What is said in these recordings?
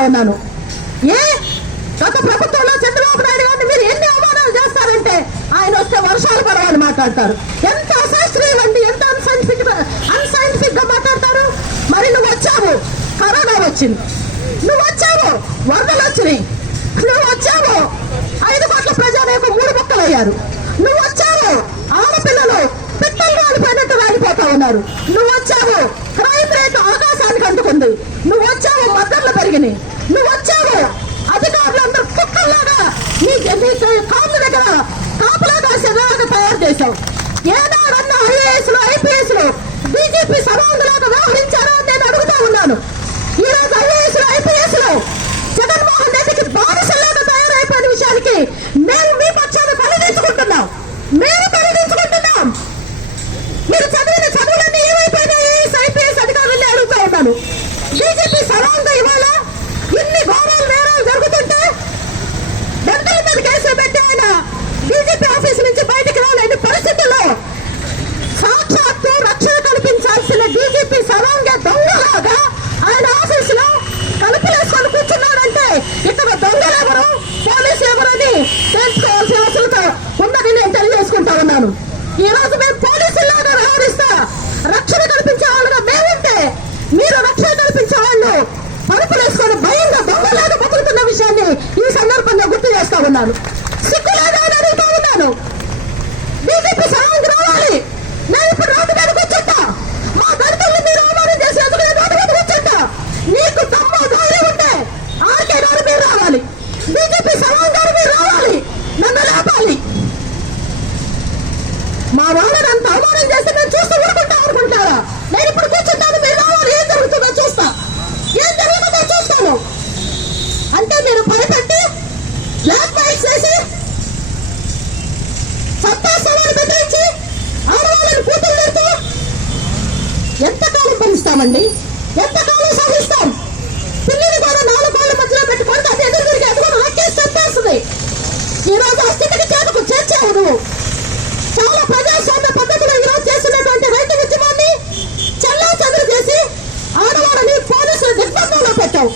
ఉన్నాను. ఏ? గత ప్రభుత్వంలో చంద్రబాబు నాయుడు గారిని మీరు ఎన్ని అవమానాలు చేస్తారంటే ఆయన వస్తే వర్షాలు పడవని మాట్లాడతారు. ఎంత అశాస్త్రీయం అండి ఎంత అన్సైంటిఫిక్ అన్సైంటిఫిక్గా మాట్లాడతారు? మరి నువ్వు వచ్చావు. కరోనా వచ్చింది. నువ్వు వచ్చావు. వరదలు వచ్చినాయి. నువ్వు వచ్చావు. ఐదు కోట్ల ప్రజానేక మూడు మొక్కలు అయ్యారు. నువ్వు వచ్చావు. ఆడపిల్లలు పిట్టలు రాలిపోయినట్టు రాలిపోతా ఉన్నారు. నువ్వు వచ్చావు. ఏదో చేశావు ఐఏఎస్ ఐపీఎస్ బీజేపీ సభ తెలియజేసుకుంటా ఈ రోజు మేము పోలీసుల్లో వ్యవహరిస్తా. రక్షణ కల్పించే వాళ్ళుగా మేముంటే మీరు రక్షణ కల్పించే వాళ్ళు పరుపులేసుకొని భయంగా దొంగలాగా బతుకుతున్న విషయాన్ని ఈ సందర్భంగా గుర్తు చేస్తా ఉన్నాను. ఎంతకాలం ఎంతకాలం సహిస్తాం పిల్లిని కూడా నాలుగు కాళ్ళ మధ్యలో పెట్టుకుంటే అది ఎదురు తిరిగి అది కూడా చెప్పేస్తుంది ఈరోజు అస్థితికి చేతకు చేర్చావు నువ్వు చాలా ప్రజాస్వామ్య పద్ధతిలో ఈరోజు రోజు చేస్తున్నటువంటి రైతు ఉద్యమాన్ని చల్లా చదువు చేసి ఆడవాళ్ళని పోలీసులు నిర్బంధంలో పెట్టావు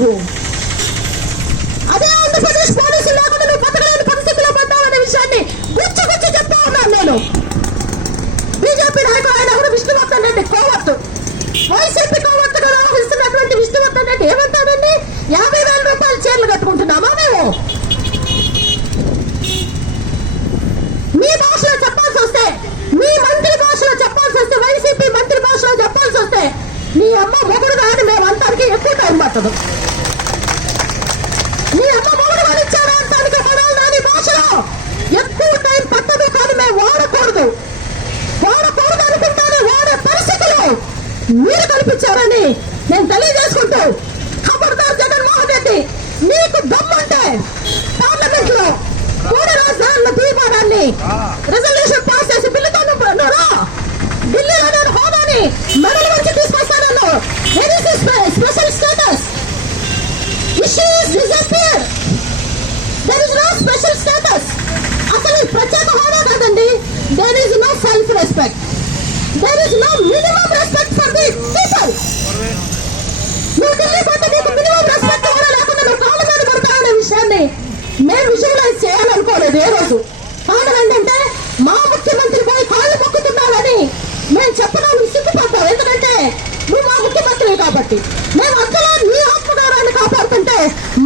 నువ్వు అదే ఆంధ్రప్రదేశ్ పోలీసులు లేకుండా నువ్వు బతకలేని పరిస్థితిలో పడ్డావనే విషయాన్ని గుచ్చి గుచ్చి చెప్తా ఉన్నాను నేను. బీజేపీ నాయకుడు ఆయన కూడా విష్ణువర్ధన్ రెడ్డి కోవత్తు వైసీపీ కోవత్తుగా వ్యవహరిస్తున్నటువంటి విష్ణువర్ధన్ రెడ్డి ఏమంటాడండి? యాభై వేల రూపాయల చీరలు కట్టుకుంటున్నామా మేము? మీ భాషలో చెప్పాల్సి వస్తే మీ మంత్రి భాషలో చెప్పాల్సి వస్తే వైసీపీ మంత్రి భాషలో చెప్పాల్సి వస్తే నీ అమ్మ け役に立つんだったと。అదే ఏ రోజు? కారణం ఏంటంటే మా ముఖ్యమంత్రి పోయి కాళ్ళు మొక్కుతున్నాడని మేము చెప్పడానికి సిగ్గుపడతాం. ఎందుకంటే నువ్వు మా ముఖ్యమంత్రి కాబట్టి. మేము అందులో నీ ఆత్మగౌరవాన్ని కాపాడుతుంటే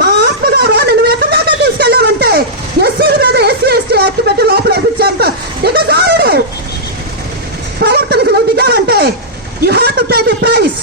మా ఆత్మగౌరవాన్ని నువ్వు ఎక్కడి తీసుకెళ్ళావంటే ఎస్సీల మీద ఎస్సీ ఎస్టీ యాక్ట్ పెట్టి లోపల వేపించేంత దిగజారుడు. ప్రవర్తనకు నువ్వు దిగావంటే you have to pay the price